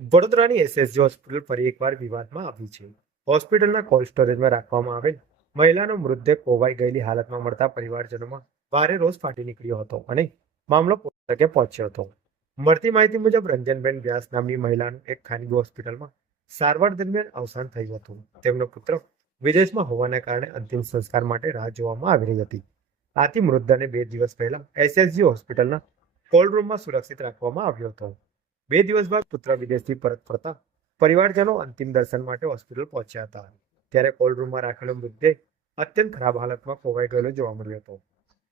વડોદરાની SSG hospital ફરી એકવાર વિવાદમાં આવી છે. હોસ્પિટલના કોલ્ડ સ્ટોરેજમાં રાખવામાં આવેલ મહિલાનો મૃતદેહ કોવાઈ ગયેલી હાલતમાં મળતા પરિવારજનોમાં ભારે રોષ ફાટી નીકળ્યો હતો અને મામલો પોલીસ તકે પહોંચ્યો હતો. મળતી માહિતી મુજબ રંજનબેન વ્યાસ નામની મહિલાનું એક ખાનગી હોસ્પિટલમાં સારવાર દરમિયાન અવસાન થયું હતું. તેમનો પુત્ર વિદેશમાં હોવાને કારણે અંતિમ સંસ્કાર માટે રાહ જોવામાં આવી રહી હતી. આથી મૃતદેહને 2 દિવસ પહેલા એસએસજી હોસ્પિટલના કોલ્ડ રૂમમાં સુરક્ષિત રાખવામાં આવ્યો હતો. 2 દિવસ બાદ પુત્ર વિદેશથી પરત ફરતા પરિવારજનો અંતિમ દર્શન માટે હોસ્પિટલ પહોંચ્યા હતા. ત્યારે કોલ્ડ રૂમમાં રાખેલો મૃતદેહ અત્યંત ખરાબ હાલતમાં ખોવાઈ ગયેલો જોવા મળ્યો હતો.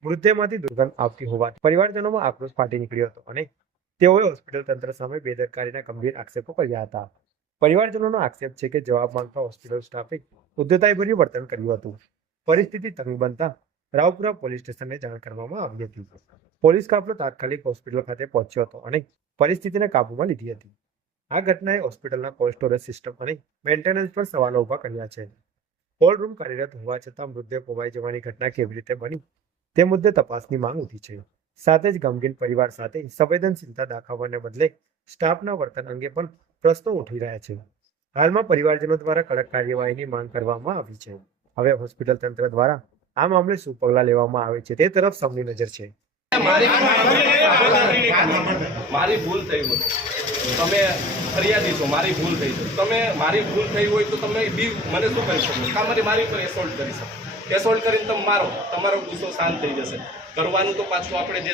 મૃતદેહમાંથી દુર્ગંધ આવતી હોવાથી પરિવારજનોમાં આક્રોશ ફાટી નીકળ્યો હતો અને તેઓએ હોસ્પિટલ તંત્ર સામે બેદરકારીના ગંભીર આક્ષેપો કર્યા હતા. પરિવારજનોનો આક્ષેપ છે કે જવાબ માંગતા હોસ્પિટલ સ્ટાફે ઉદ્ધતાઈભર્યું વર્તન કર્યું હતું. પરિસ્થિતિ તંગ બનતા રાવપુરા પોલીસ સ્ટેશનને જાણ કરવામાં આવી હતી. પોલીસ કાફલો તાત્કાલિક હોસ્પિટલ ખાતે પહોંચ્યો હતો અને પરિસ્થિતિને કાબૂમાં લીધી હતી. આ ઘટનાએ હોસ્પિટલના કોલ્ડ સ્ટોરેજ સિસ્ટમ અને મેન્ટેનન્સ પર સવાલો ઊભા કર્યા છે. કોલ્ડ રૂમ કાર્યરત હોવા છતાં મૃતદેહ ખોવાઈ જવાની ઘટના કેવી રીતે બની તે મુદ્દે તપાસની માંગ ઉઠી છે. સાથે જ ગમગીન પરિવાર સાથે સંવેદનશીલતા દાખવવાને બદલે સ્ટાફના વર્તન અંગે પણ પ્રશ્નો ઉઠી રહ્યા છે. હાલમાં પરિવારજનો દ્વારા કડક કાર્યવાહીની માંગ કરવામાં આવી છે. હવે હોસ્પિટલ તંત્ર દ્વારા આ મામલે શું પગલાં લેવામાં આવે છે તે તરફ સૌની નજર છે. મારી ભૂલ થઈ હોય તમે ફરિયાદી છો, મારી ભૂલ થઈ છે. તમે મારી ભૂલ થઈ હોય તો તમે બી મને શું કરી શકો? કાં મારી ઉપર એસોલ્ટ કરી શકો. એસોલ્ટ કરીને તમે મારો, તમારો ગુસ્સો શાંત થઈ જશે. કરવાનું તો પાછું આપણે જે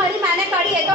મારી માને કરી એ તો